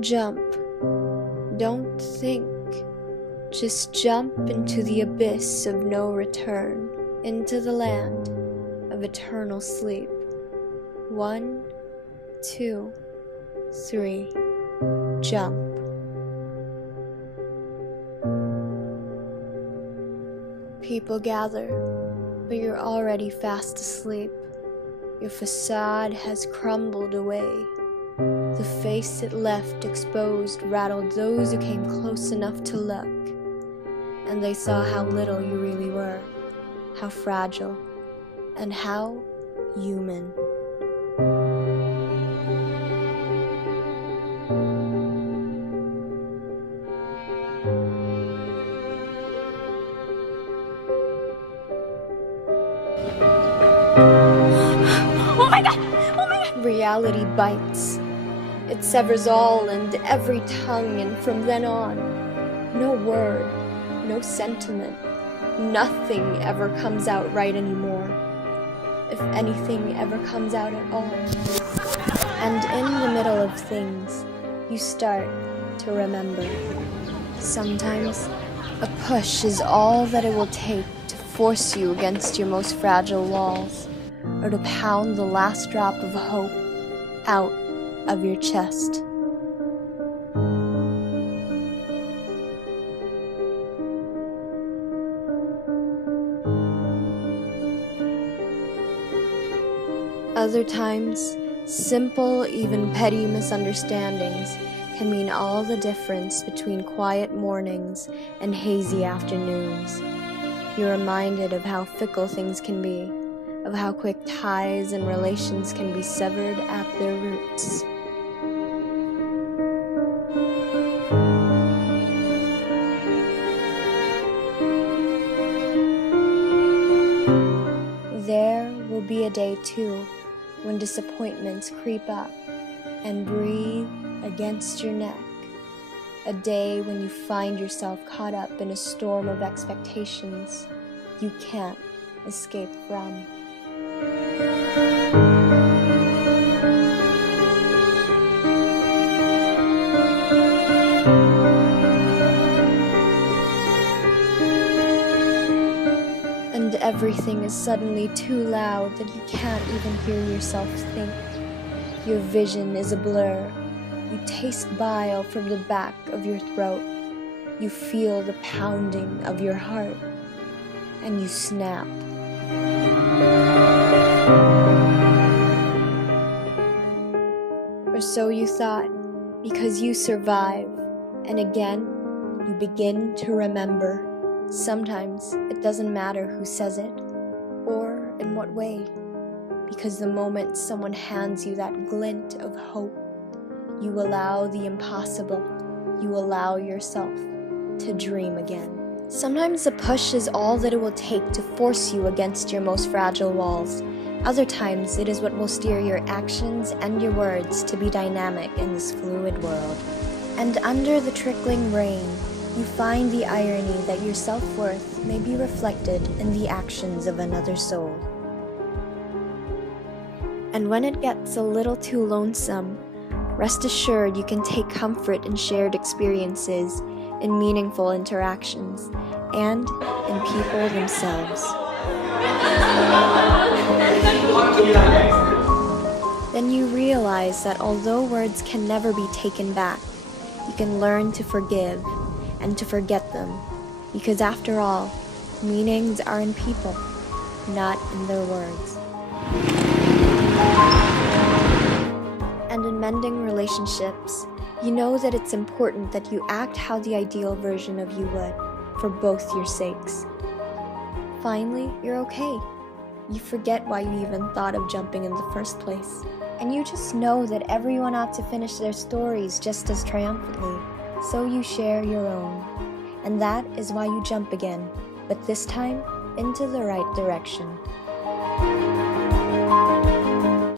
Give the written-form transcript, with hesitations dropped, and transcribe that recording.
Jump. Don't think. Just jump into the abyss of no return, into the land of eternal sleep. 1, 2, 3. Jump. People gather, but you're already fast asleep. Your facade has crumbled away. The face it left exposed rattled those who came close enough to look, and they saw how little you really were, how fragile, and how human. Oh my God! Reality bites. It severs all and every tongue, and from then on, no word, no sentiment, nothing ever comes out right anymore, if anything ever comes out at all. And in the middle of things, you start to remember. Sometimes, a push is all that it will take to force you against your most fragile walls, or to pound the last drop of hope out of your chest. Other times, simple, even petty misunderstandings can mean all the difference between quiet mornings and hazy afternoons. You're reminded of how fickle things can be, of how quick ties and relations can be severed at their roots. There will be a day too when disappointments creep up and breathe against your neck. A day when you find yourself caught up in a storm of expectations you can't escape from. And everything is suddenly too loud that you can't even hear yourself think. Your vision is a blur. You taste bile from the back of your throat. You feel the pounding of your heart, and you snap. Or so you thought, because you survive, and again, you begin to remember. Sometimes it doesn't matter who says it, or in what way, because the moment someone hands you that glint of hope, you allow the impossible, you allow yourself to dream again. Sometimes the push is all that it will take to force you against your most fragile walls. Other times it is what will steer your actions and your words to be dynamic in this fluid world. And under the trickling rain, you find the irony that your self-worth may be reflected in the actions of another soul. And when it gets a little too lonesome, rest assured you can take comfort in shared experiences, in meaningful interactions, and in people themselves. Then you realize that although words can never be taken back, you can learn to forgive and to forget them, because after all, meanings are in people, not in their words. And in mending relationships, you know that it's important that you act how the ideal version of you would, for both your sakes. Finally, you're okay. You forget why you even thought of jumping in the first place. And you just know that everyone ought to finish their stories just as triumphantly. So you share your own. And that is why you jump again, but this time into the right direction.